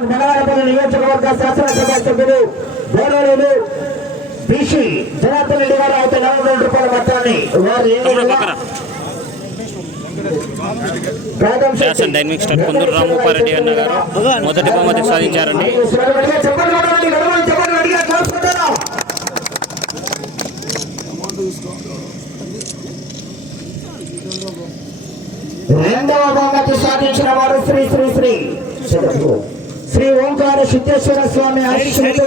మంగళవారపల్లి నియోజకవర్గ శాసనసభ సభ్యులు గౌరవనీయులు బీసీ జనార్దన్ రెడ్డి గారు అయితే నలభై రెండు రూపాయల మొత్తాన్ని వారు డైనమిక్ స్టార్ కొందరు అన్న గారు మొదటి బహుమతి సాధించారండి? రెండవ బహుమతి సాధించిన వారు శ్రీ శ్రీ శ్రీ. శ్రీ ఓంకార సిద్ధేశ్వర స్వామి ఆశీస్సులతో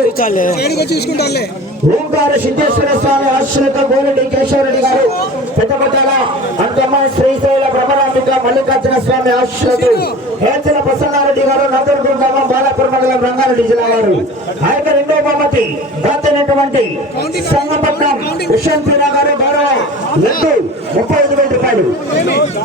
చూసుకుంటారులే ఓంకార సిద్ధేశ్వర స్వామి ఆశీస్సులతో గోరెడ్డి కేశవరెడ్డి గారు పెద్దపట్టాల అంకమ్మ శ్రీశైల బ్రహ్మరాంబిక మల్లికార్జున స్వామి ఆశీస్సులతో హేచల ప్రసన్నారెడ్డి గారు నగరపు గ్రామం బాలాపురం మండలం రంగారెడ్డి జిల్లా వారు. ఆ యొక్క రెండో బహుమతి దాచినటువంటి సంగపట్నం విశ్వం పీనా గారు గౌరవ లడ్డు ముప్పై ఐదు వేల రూపాయలు సన్మానం కమిటీ నెంబర్ చెప్పులు వారు చెప్పినట్టుగా ఎన్ని కలుగుకోండి మీరు ఎన్ని కలుగుకోండి వాళ్ళ ఫోటో ఫోటో పని లడ్డు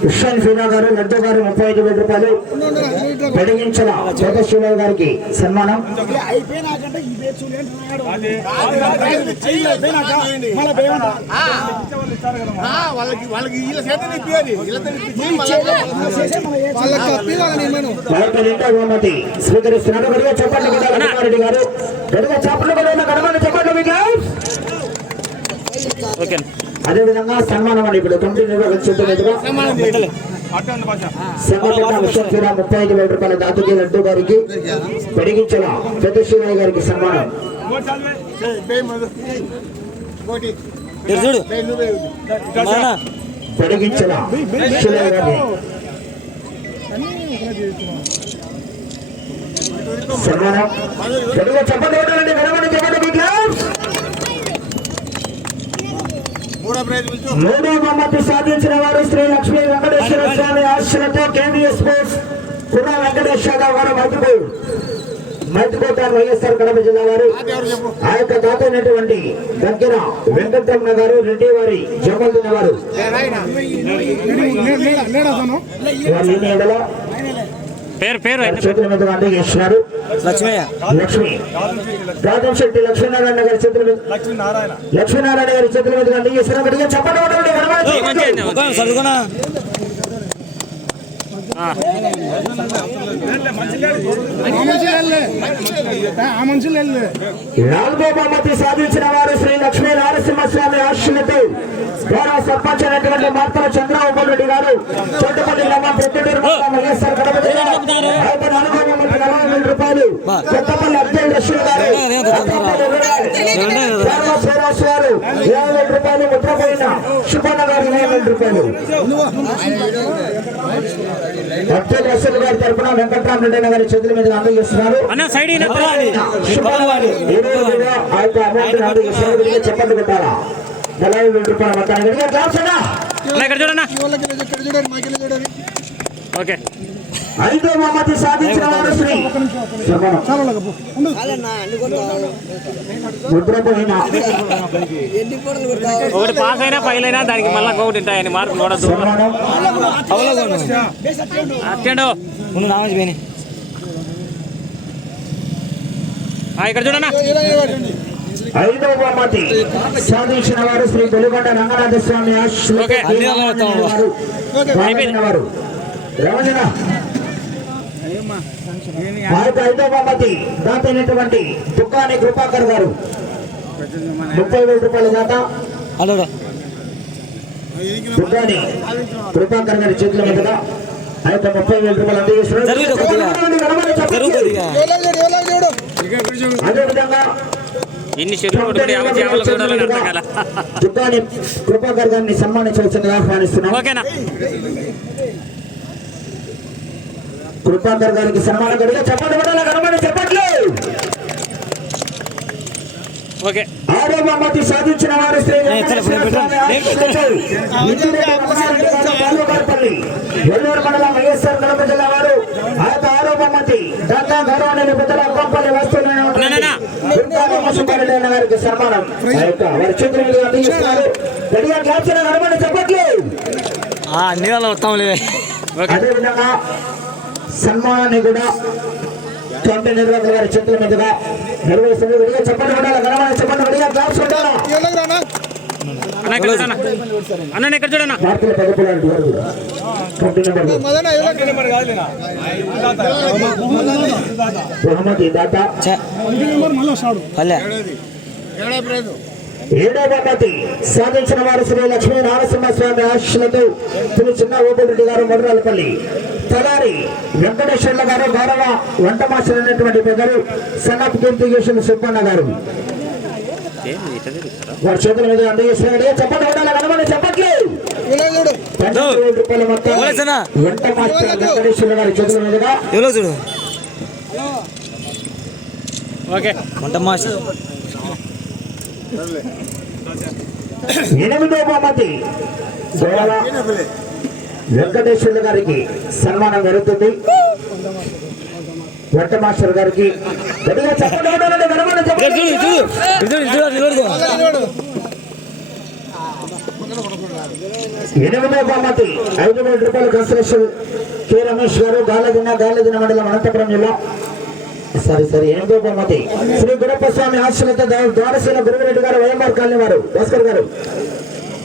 విశ్వం పీనా గారు లడ్డు గారు ముప్పై ఐదు వేల రూపాయలు పొడిగించిన చోటశివరావు గారికి సన్మానం. బహుమతి స్వీకరిస్తున్నారు గడిగా చెప్పండి గారు. గడిగా చెప్పండి ఓకే. అదేవిధంగా సన్మానం అని ఇప్పుడు సంఘటన విశ్వసీర ముప్పై ఐదు వేల రూపాయల దాతకి లడ్డు గారికి పొడిగించిన పెద్ద శివయ్య గారికి సన్మానం. శివయ్య గారికి సన్మానం. చెప్పండి చెప్పండి మూడో బహుమతి సాధించిన వారు శ్రీ లక్ష్మీ వెంకటేశ్వర స్వామి ఆశలతో కేంద్రీయ స్పోర్ట్స్ కుర్ర వెంకటేశ్వర గారు మైతుకూరు మైతుకోట వైఎస్ఆర్ కడప జిల్లా వారు. ఆ యొక్క దాత అయినటువంటి దగ్గర వెంకటరమణ గారు రెడ్డి వారి వారు. ఈ నెలలో పేరు పేరు వారి చేతుల మీద అందజేస్తున్నారు లక్ష్మయ్య లక్ష్మి. రాజం శెట్టి లక్ష్మీనారాయణ గారి చేతుల మీద లక్ష్మీనారాయణ. గారి చేతుల మీద అందజేస్తున్నారు గట్టిగా చెప్పండి నాలుగో బహుమతి సాధించిన వారు శ్రీ లక్ష్మీ నరసింహస్వామి ఆశీలతో గౌరవ సర్పంచ్ అయినటువంటి మార్తల చంద్రబాబు రెడ్డి గారు చోటుపల్లి గ్రామం ప్రొద్దుటూరు మండలం వైఎస్ఆర్ కడప జిల్లా ఆయన అనుభవం మంది నలభై వేల కొత్తపల్లి అబ్దుల్ రషీద్ గారు శ్రీరాజ్ గారు వేల రూపాయలు ముద్రపోయిన సుపర్ణ గారు ఇరవై వేల రూపాయలు. అబ్దుల్ రషీద్ గారి తరఫున వెంకట్రామరెడ్డి గారి చేతుల మీద అందజేస్తున్నారు. చెప్పండి నలభై వేల రూపాయల మొత్తాన్ని ఓకే. ఐదో బహుమతి సాధించిన వారు శ్రీ. ముద్రపోయిన ఒకటి పాస్ అయినా ఫైల్ అయినా దానికి మళ్ళీ ఒకటి ఉంటాయని మార్కులు కూడా అట్టండు ముందు నామజ్ పోయి ఆ, ఇక్కడ చూడన్నా. ఐదో బహుమతి సాధించిన వారు శ్రీ వెలుగొండ రంగనాథ స్వామి వారు. రమణ ఆ యొక్క ఐదో బహుమతి దాత అయినటువంటి దుక్కాని కృపాకర్ గారు. ముప్పై వేల రూపాయల దాత. దుర్గాని కృపాకర్ గారి చేతుల మీదుగా యొక్క ముప్పై వేల రూపాయలు అందజేస్తున్నారు. అదేవిధంగా ఇన్ని కృపాకర్ గారిని సన్మానించవలసిందిగా ఆహ్వానిస్తున్నాం. ఓకేనా? గారికి సన్మానం గడిగా చెప్పండి కూడా కనబడి చెప్పట్లు? ఓకే. ఆరో బహుమతి సాధించిన వారు వెల్లూరు మండలం వైఎస్ఆర్ కడప జిల్లా వారు. ఆ యొక్క ఆరో బహుమతి దాకా పెద్దల. వస్తువులు గారికి సన్మానం. వారి చేతుల అందిస్తున్నారు చెప్పట్లు. అన్ని వాళ్ళ అదేవిధంగా సన్మానాన్ని కూడా కమిటీ నిర్వాహకుల గారి చేతుల మీదుగా నిర్వహిస్తుంది విడిగా చెప్పండి ఉండాలి గణమైన చెప్పండి విడిగా క్లాప్స్ ఉండాలి అన్న చూడన్న. దాత. పల్లె ఏడా ప్రైజ్ ఏడో బహుమతి సాధించిన వారు శ్రీ లక్ష్మీ నరసింహస్వామి ఆశీస్సులతో శ్రీ చిన్న ఓపిరెడ్డి గారు మొదలపల్లి తలారి వెంకటేశ్వర్ల గారు గౌరవ వంట మాస్టర్ అయినటువంటి పెద్దలు సన్నప్ కీర్తికేశ్వర సుబ్బన్న గారు. వారి చేతుల మీద అందజేస్తున్నాడు చెప్పండి ఉండాలి కనబడి చెప్పట్లే! పన్నెండు వేల రూపాయల మొత్తం ఓలేసనా? వంట మాస్టర్ వెంకటేశ్వర్ల గారి చేతుల మీదుగా ఎవరో చూడు. ఓకే వంట మాస్టర్ ఎనిమిదో బహుమతి వెంకటేశ్వర్ల గారికి సన్మానం జరుగుతుంది. వంట మాస్టర్ గారికి ఎనిమిదో బహుమతి ఐదు వేల రూపాయల కన్స్ట్రక్షన్ కె రమేష్ గారు గాలదిన గాలదిన మండలం అనంతపురం జిల్లా సరే సరే. ఎనిమిదో బహుమతి శ్రీ గురప్ప స్వామి ఆశ్రమత ద్వారసేన గురువిరెడ్డి గారు వైఎంఆర్ కాలనీ వారు భాస్కర్ గారు.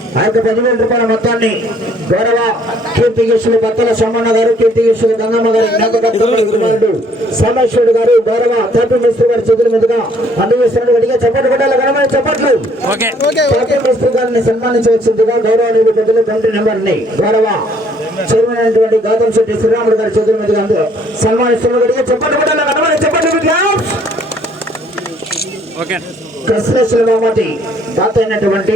ఆ యొక్క పదివేల రూపాయల మొత్తాన్ని గౌరవ కీర్తిగేశ్వరి బత్తల సోమన్న గారు కీర్తిగేశ్వరి గంగమ్మ గారు జ్ఞాపకత్వం కుమారుడు సోమేశ్వరుడు గారు గౌరవ తాపి మిస్త్రి గారి చేతుల మీదుగా అందజేస్తున్నట్టు గడిగా చప్పట్లు కొట్టాలి గణమైన చప్పట్లు. ఓకే. తాపి మిస్త్రి గారిని సన్మానించవలసిందిగా గౌరవనీయులు పెద్దలు తండ్రి నెంబర్ని గౌరవ చైర్మన్ అయినటువంటి గౌతమ్ శెట్టి శ్రీరాముడు గారి చేతుల మీదుగా అందు సన్మానిస్తున్న గడిగా చప్పట్లు కొట్టాలి గణమైన చప్పట్లు ఓకే కృష్ణేశ్వర బహుమతి దాత అయినటువంటి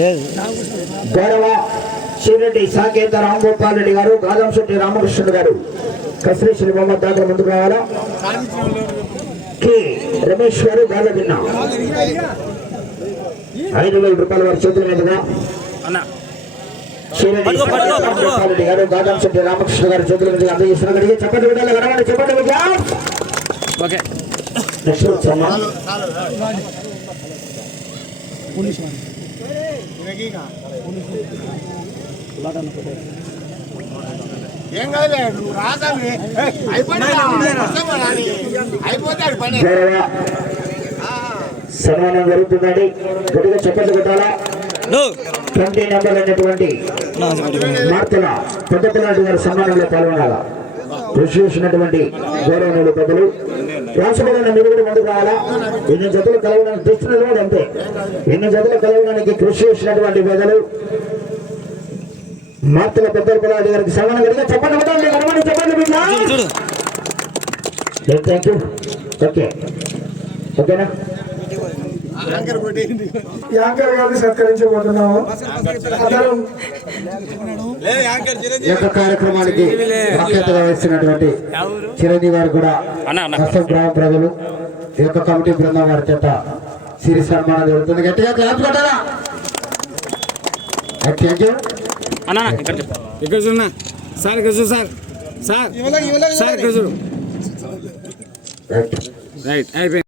లేదు. గౌరవ శ్రీరెడ్డి సాకేత రాంగోపాల్ రెడ్డి గారు గాదం శెట్టి రామకృష్ణుడు గారు. కశ్రీశ్వరి మొహమ్మద్ దాకా ముందుకు రావాలా? కె రమేష్ గారు గాలదిన్న ఐదు వేల రూపాయల వారి చేతుల మీదుగా. అన్న. శ్రీరెడ్డి పట్టుకో, పట్టుకో, సాకేత పట్టుకో. రాంగోపాల్ రెడ్డి గారు గాదం శెట్టి రామకృష్ణ గారి చేతుల అందజేసిన గడిగి చెప్పండి విడాలి గడవండి చెప్పండి విడా ఓకే. ఏం కాదులే అయిపోతాడు పని. సన్మానం జరుగుతుందండి. గట్టిగా చెప్పండి కొట్టాలా? ట్వంటీ నెంబర్ అయినటువంటి. మార్తల పెద్ద పిల్లాడి గారి సన్మానంలో పాల్గొనాల. కృషి చేసినటువంటి గౌరవనీయులు పెద్దలు. రాష్ట్రపతి మీరు కూడా ముందుకు రావాలా? ఎన్ని జతలు కలవడానికి దృష్టిలో కూడా అంతే. ఎన్ని జతలు కలవడానికి కృషి చేసినటువంటి పెద్దలు. మార్తల పెద్ద పిల్లాడి గారికి సన్మానం గడిగా చెప్పండి చెప్పండి చూడు థ్యాంక్ యూ ఓకే ఓకేనా యాంకర్ గారిని సత్కరించబోతున్నాము. ఈ యొక్క కార్యక్రమానికి ప్రాఖ్యాతగా వస్తున్నటువంటి చిరంజీవి గారు కూడా గ్రామ ప్రజలు ఈ యొక్క కమిటీ బృందం వారి చేత సిరి సన్మానం జరుగుతుంది. గట్టిగా క్లాప్ కొట్టారా థ్యాంక్ యూ అన్న అన్న, ఇక్కడ చెప్పు. ఇక్కడ చూడన్నా సార్ ఇక్కడ చూడు సార్. సార్ సార్ ఇక్కడ చూడు. రైట్ అయిపోయింది.